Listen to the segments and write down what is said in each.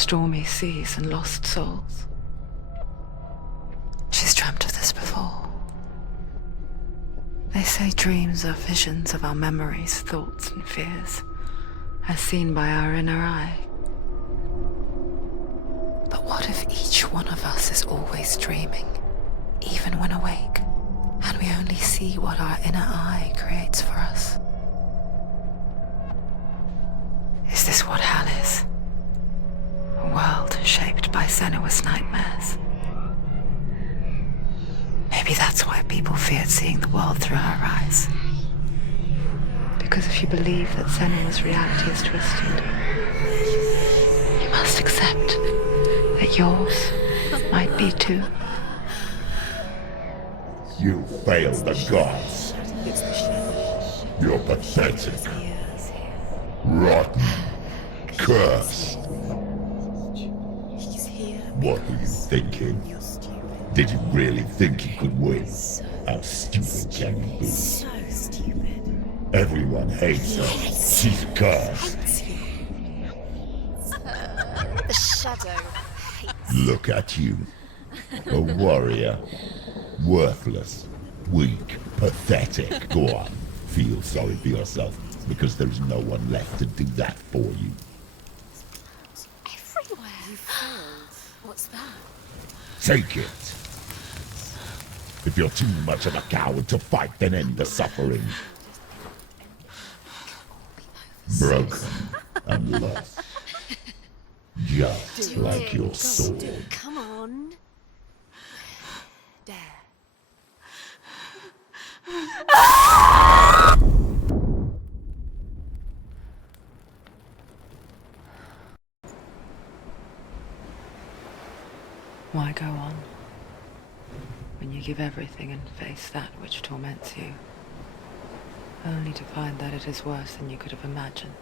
stormy seas and lost souls. She's dreamt of this before. They say dreams are visions of our memories, thoughts, and fears, as seen by our inner eye. But what if each one of us is always dreaming, even when awake, and we only see what our inner eye creates for us? Is this what hell is? A world shaped by Senua's nightmares. Maybe that's why people feared seeing the world through her eyes. Because if you believe that Senua's reality is twisted, you must accept that yours might be too. You failed the gods. You're pathetic. Rotten. Cursed. What were you thinking? Did you really think you could win? How stupid can you be? So stupid. Everyone hates her. She's cursed. The shadow hates. Look at you. A warrior. Worthless. Weak. Pathetic. Go on. Feel sorry for yourself, because there's no one left to do that for you. Everywhere. You failed. What's that? Take it. If you're too much of a coward to fight, then end the suffering. Broken and lost. Just like your sword. Come on. Dare. Why go on, when you give everything and face that which torments you, only to find that it is worse than you could have imagined?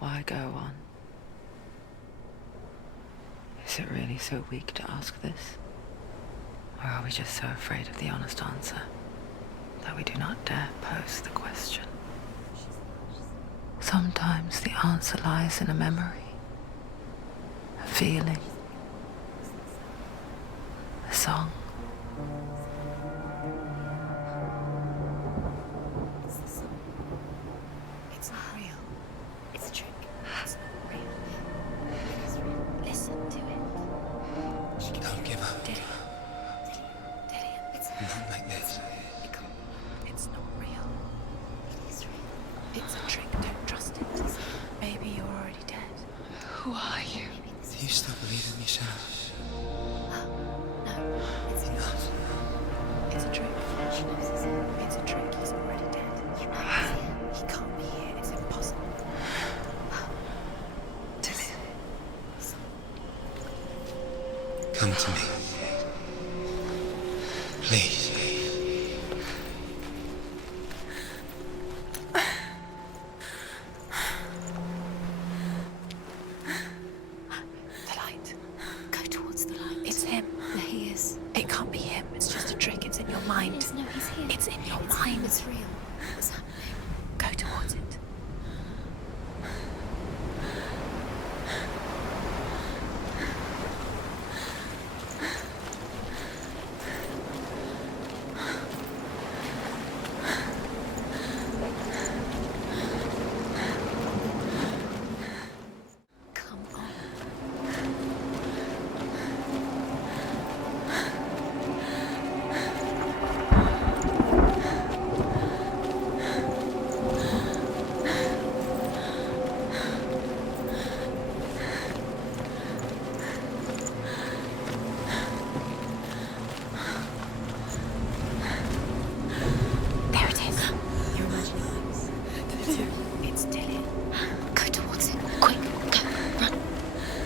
Why go on? Is it really so weak to ask this? Or are we just so afraid of the honest answer that we do not dare pose the question? Sometimes the answer lies in a memory, a feeling, a song. It's not real. It's a trick. It's not real. It is real. Listen to it. Don't give up. Did it? It's Not like this. It's not real. It is real. It's a trick. Don't trust it. Maybe you're already dead. Who are you? Do you still believe in yourself? No, it's not. It's a trick. It's a trick. He's already dead. He can't be here. It's impossible. Come to me. Please. The light. Go towards the light. It's him. There he is. It can't be him. It's just a trick. It's in your mind. No, he's here. It's in your mind. It's real. What's happening? Go towards it. Come on. There it is. You're imagining this. It's Dilly. Go towards it. Quick, go, run.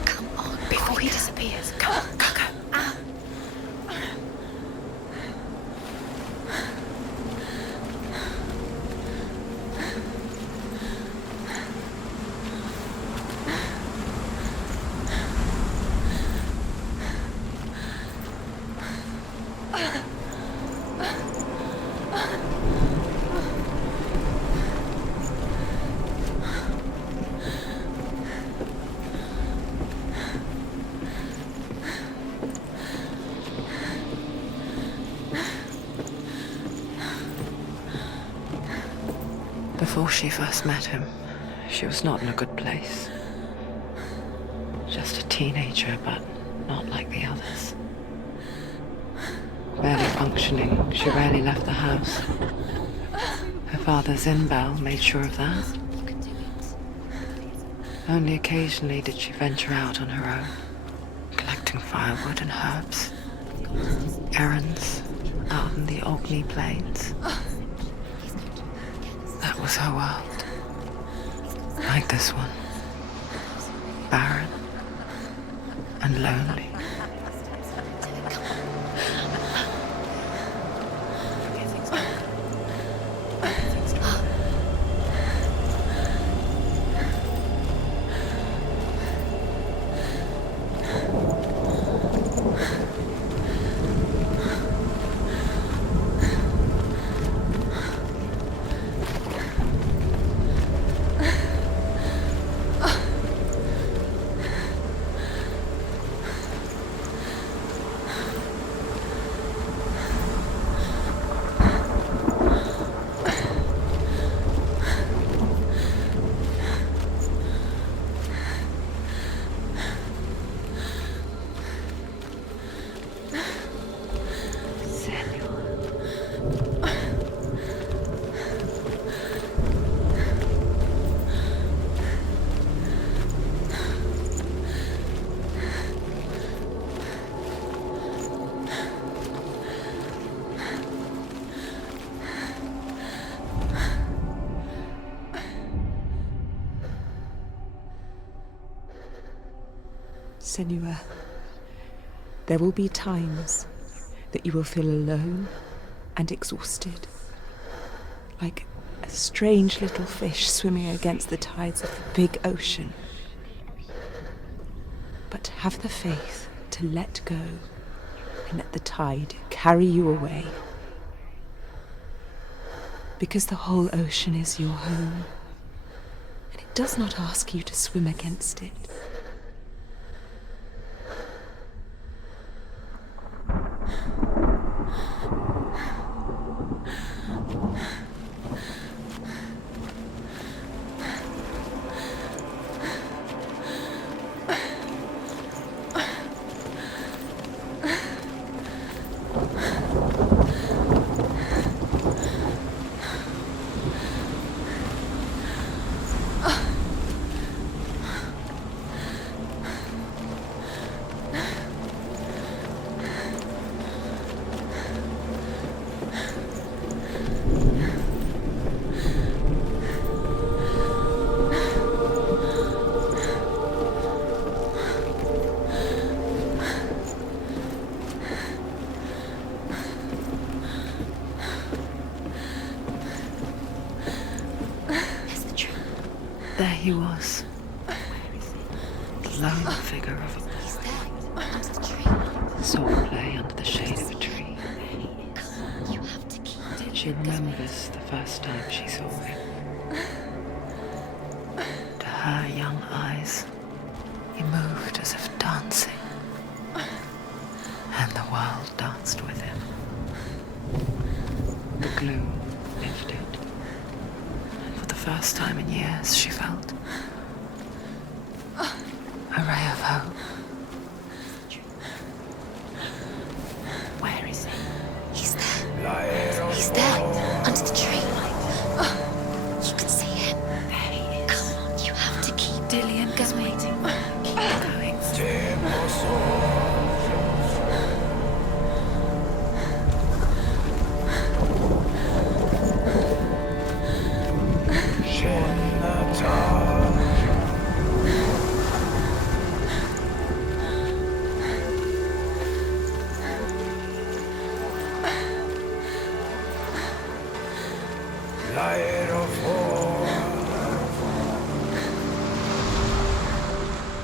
Come on, before he disappears. Go, go, go. Ah. Before she first met him, she was not in a good place. Just a teenager, but not like the others. Barely functioning, she rarely left the house. Her father's in-bell made sure of that. Only occasionally did she venture out on her own, collecting firewood and herbs. Errands out in the Orkney plains. That was her world. Like this one. Barren and lonely. Senua, there will be times that you will feel alone and exhausted, like a strange little fish swimming against the tides of the big ocean. But have the faith to let go and let the tide carry you away. Because the whole ocean is your home, and it does not ask you to swim against it. There he was, the lone figure of a boy. Swordplay under the shade of a tree. She remembers the first time she saw him. To her young eyes, he moved as if dancing, and the world danced with him. The gloom lifted. For the first time in years, she felt a ray of hope. Where is he? He's there. He's there, under the tree. You can see him. There he is. Come on, you have to keep Dillian going. Keep going.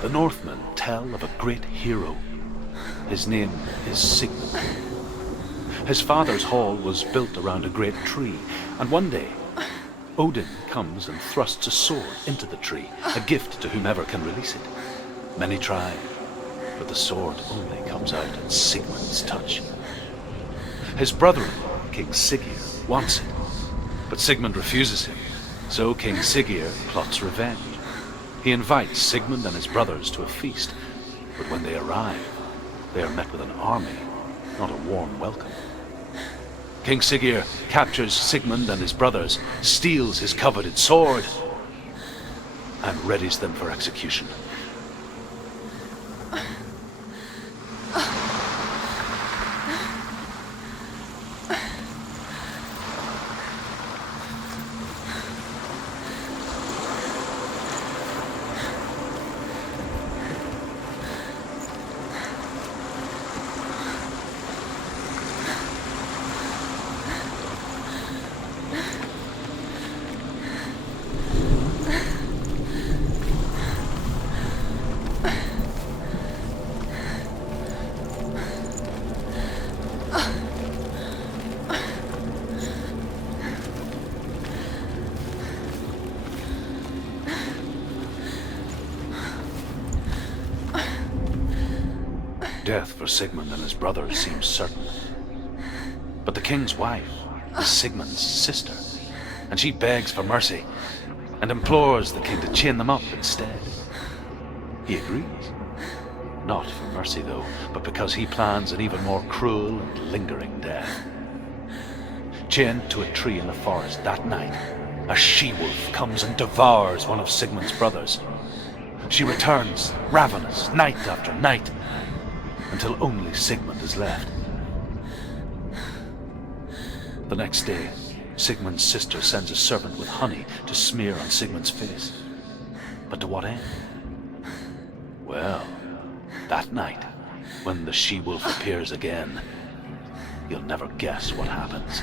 The Northmen tell of a great hero. His name is Sigmund. His father's hall was built around a great tree, and one day, Odin comes and thrusts a sword into the tree, a gift to whomever can release it. Many try, but the sword only comes out at Sigmund's touch. His brother-in-law, King Siggeir, wants it, but Sigmund refuses him. So King Siggeir plots revenge. He invites Sigmund and his brothers to a feast, but when they arrive, they are met with an army, not a warm welcome. King Siggeir captures Sigmund and his brothers, steals his coveted sword, and readies them for execution. Death for Sigmund and his brothers seems certain. But the king's wife is Sigmund's sister, and she begs for mercy and implores the king to chain them up instead. He agrees. Not for mercy, though, but because he plans an even more cruel and lingering death. Chained to a tree in the forest that night, a she-wolf comes and devours one of Sigmund's brothers. She returns, ravenous, night after night, until only Sigmund is left. The next day, Sigmund's sister sends a servant with honey to smear on Sigmund's face. But to what end? Well, that night, when the she-wolf appears again, you'll never guess what happens.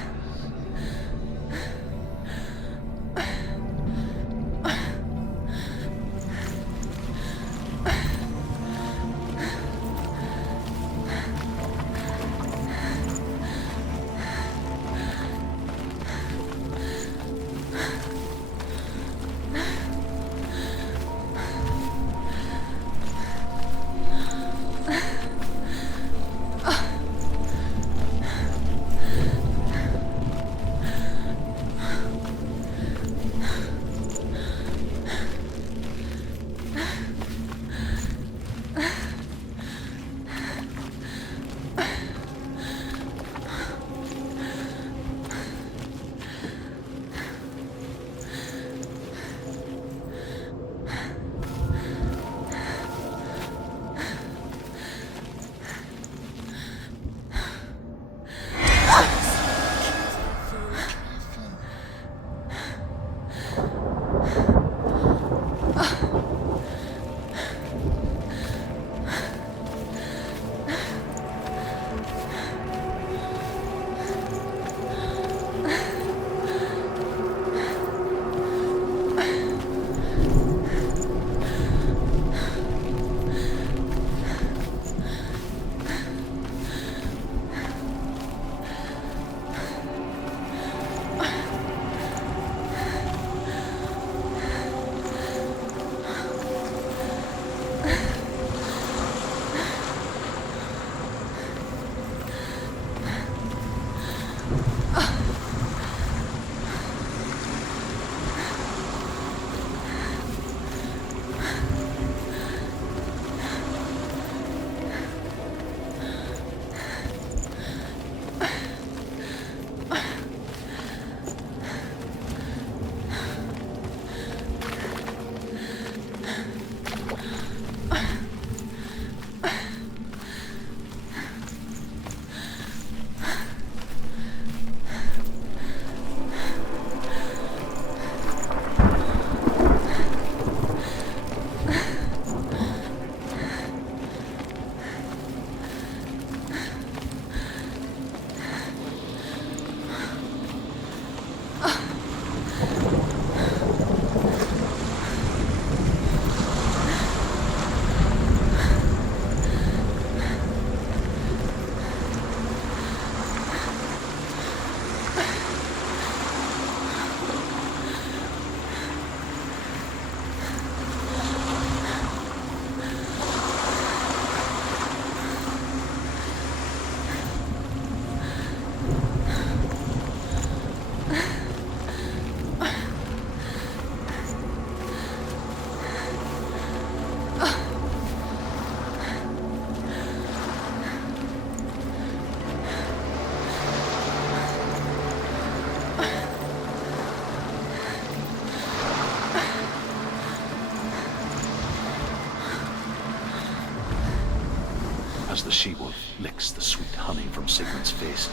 she-wolf licks the sweet honey from Sigmund's face.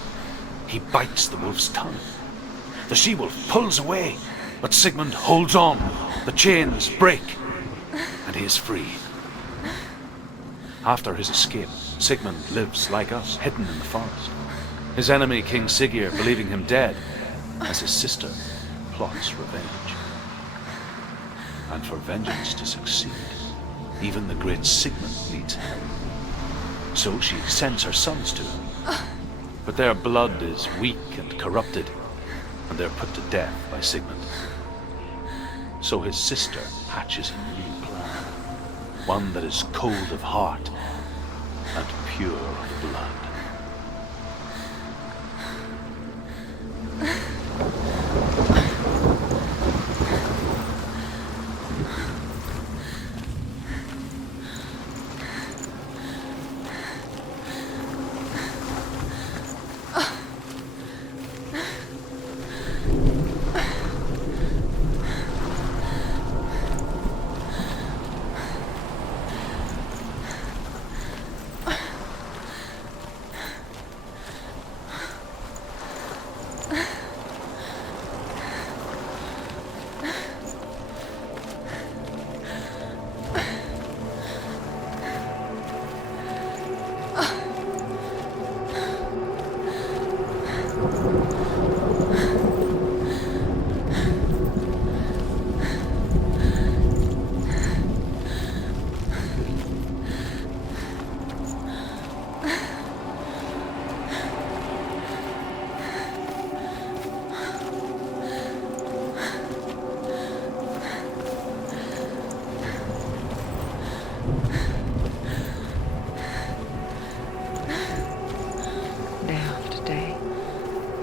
He bites the wolf's tongue. The she-wolf pulls away, but Sigmund holds on. The chains break, and he is free. After his escape, Sigmund lives like us, hidden in the forest. His enemy, King Siggeir, believing him dead, as his sister plots revenge. And for vengeance to succeed, even the great Sigmund needs help. So she sends her sons to him. But their blood is weak and corrupted, and they're put to death by Sigmund. So his sister hatches a new plan, one that is cold of heart and pure of blood.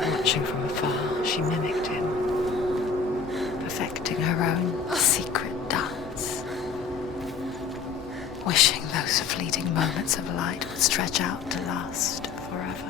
Watching from afar, she mimicked him, perfecting her own secret dance, wishing those fleeting moments of light would stretch out to last forever.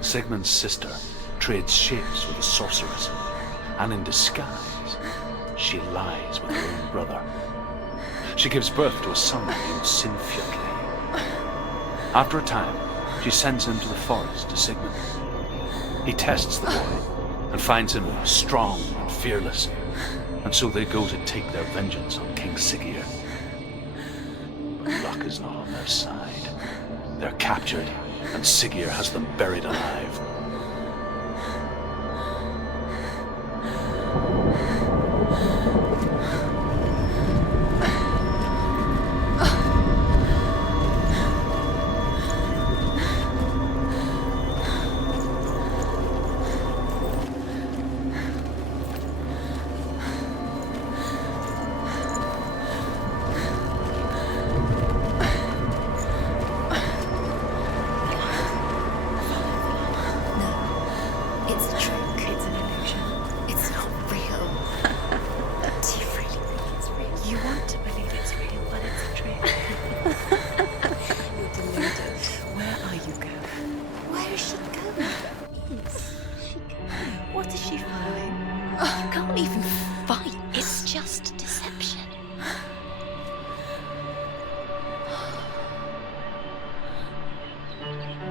Sigmund's sister trades shapes with a sorceress, and in disguise, she lies with her own brother. She gives birth to a son named Sinfjotli. After a time, she sends him to the forest to Sigmund. He tests the boy and finds him strong and fearless, and so they go to take their vengeance on King Siggeir. But luck is not on their side. They're captured, and Siggeir has them buried alive.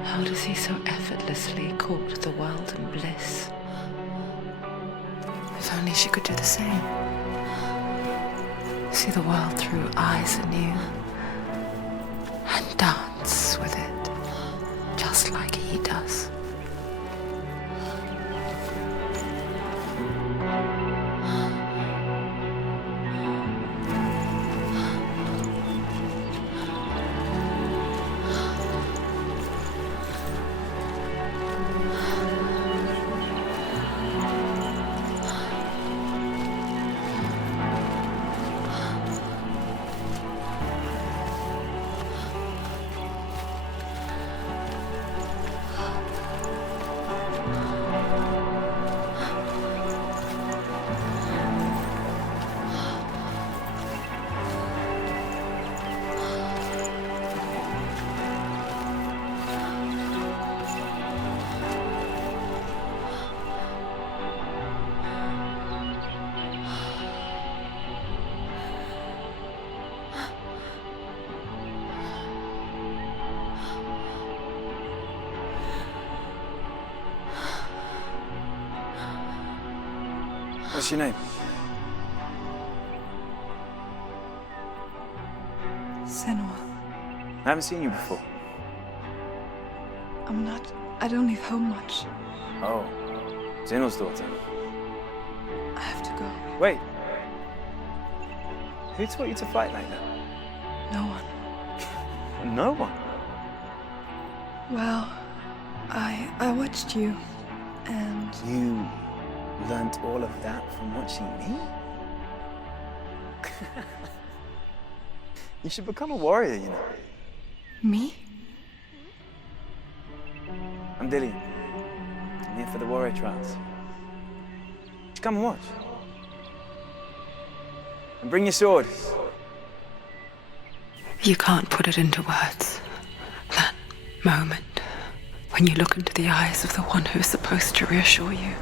How does he so effortlessly court the world and bliss? If only she could do the same. See the world through eyes anew and dance with it, just like he does. What's your name? Senua. I haven't seen you before. I don't leave home much. Oh, Zenua's daughter. I have to go. Wait. Who taught you to fight like that? No one. No one. Well, I watched you, and You learnt all of that from watching me? You should become a warrior, you know. me? I'm Dillian. I'm here for the warrior trials. Just come and watch. And bring your sword. You can't put it into words. That moment when you look into the eyes of the one who's supposed to reassure you,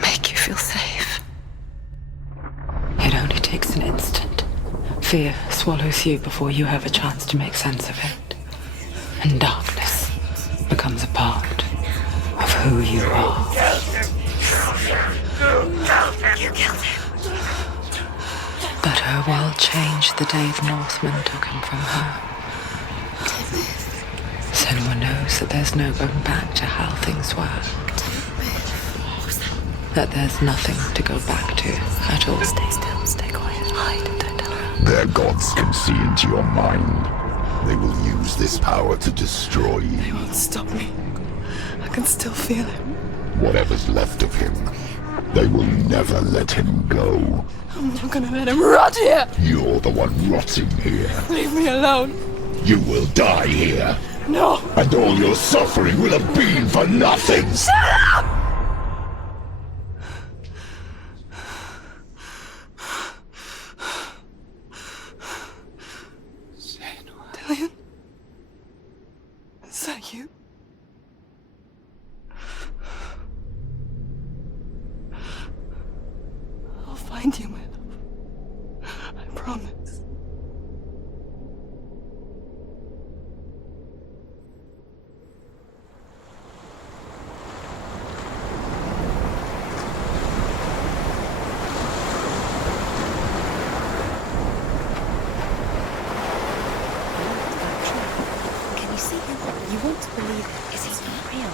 make you feel safe. It only takes an instant. Fear swallows you before you have a chance to make sense of it. And darkness becomes a part of who you are. You killed him. But her world changed the day the Northmen took him from her. Senua knows that there's no going back to how things were. That there's nothing to go back to at all. Stay still, stay quiet, hide, don't tell her. Their gods can see into your mind. They will use this power to destroy you. They won't stop me. I can still feel him. Whatever's left of him, they will never let him go. I'm not gonna let him rot here! You're the one rotting here. Leave me alone! You will die here. No! And all your suffering will have been for nothing. Shut up! Dillian? Is that you? I'll find you, my love. I promise. Can you see him? You want to believe it. Is he not real?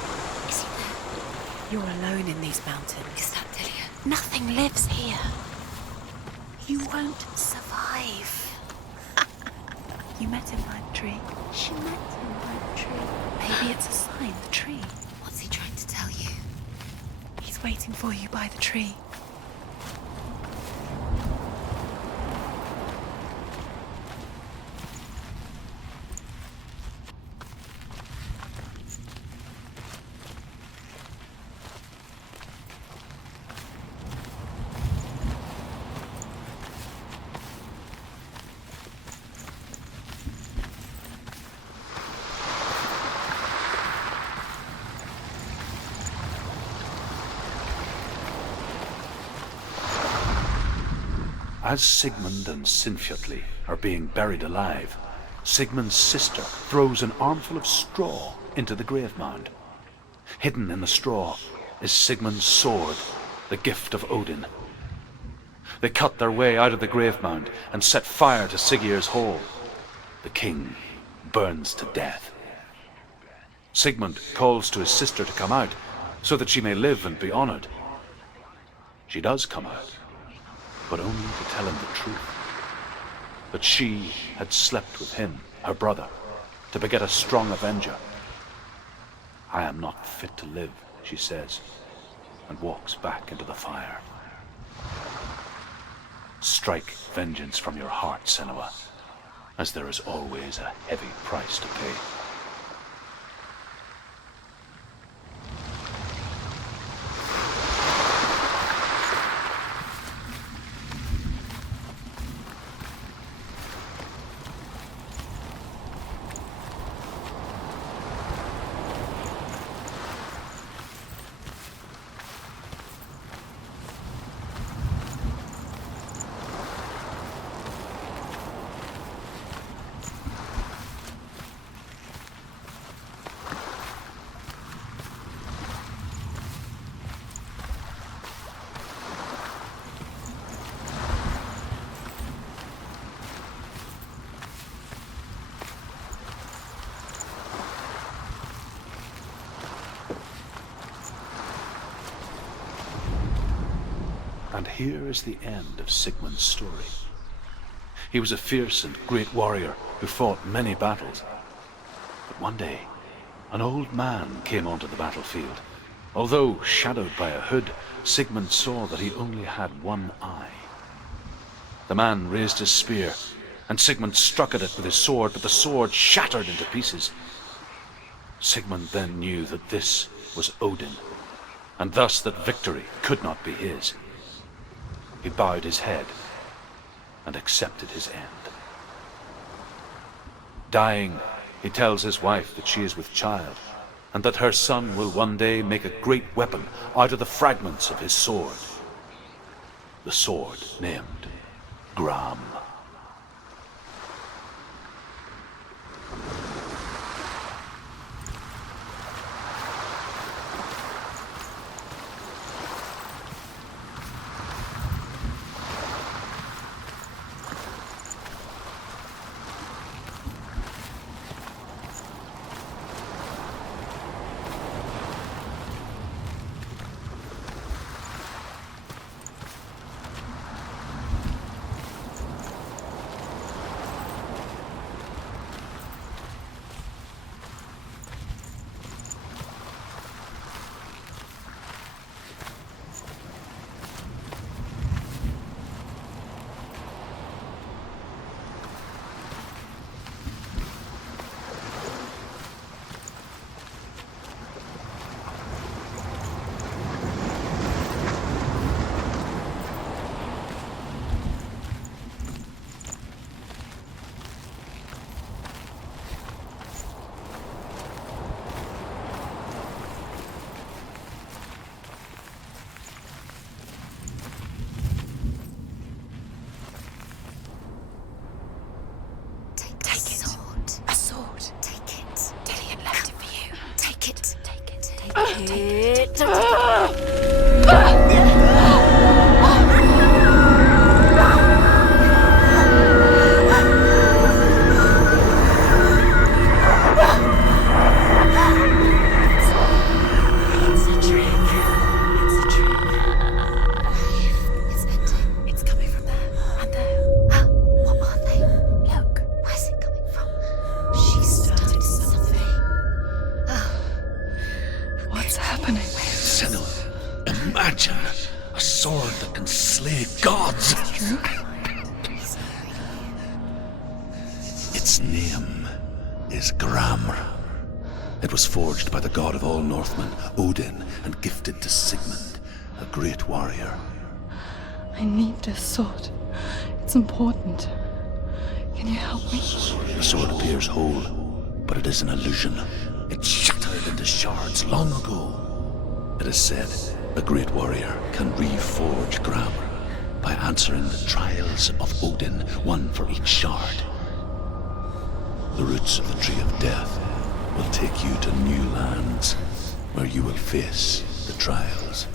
Is he there? You're alone in these mountains. Is that Dillian? Nothing lives here. You won't survive. You met him by the tree. She met him by the tree. Maybe it's a sign, the tree. What's he trying to tell you? He's waiting for you by the tree. As Sigmund and Sinfjotli are being buried alive, Sigmund's sister throws an armful of straw into the grave mound. Hidden in the straw is Sigmund's sword, the gift of Odin. They cut their way out of the grave mound and set fire to Siggeir's hall. The king burns to death. Sigmund calls to his sister to come out so that she may live and be honored. She does come out, but only to tell him the truth. That she had slept with him, her brother, to beget a strong avenger. I am not fit to live, she says, and walks back into the fire. Strike vengeance from your heart, Senua, as there is always a heavy price to pay. And here is the end of Sigmund's story. He was a fierce and great warrior who fought many battles. But one day, an old man came onto the battlefield. Although shadowed by a hood, Sigmund saw that he only had one eye. The man raised his spear, and Sigmund struck at it with his sword, but the sword shattered into pieces. Sigmund then knew that this was Odin, and thus that victory could not be his. He bowed his head and accepted his end. Dying, he tells his wife that she is with child, and that her son will one day make a great weapon out of the fragments of his sword. The sword named Gram. Its name is Gram. It was forged by the god of all Northmen, Odin, and gifted to Sigmund, a great warrior. I need this sword. It's important. Can you help me? The sword appears whole, but it is an illusion. It shattered into shards long ago. It is said a great warrior can reforge Gram by answering the trials of Odin, one for each shard. The roots of the Tree of Death will take you to new lands where you will face the trials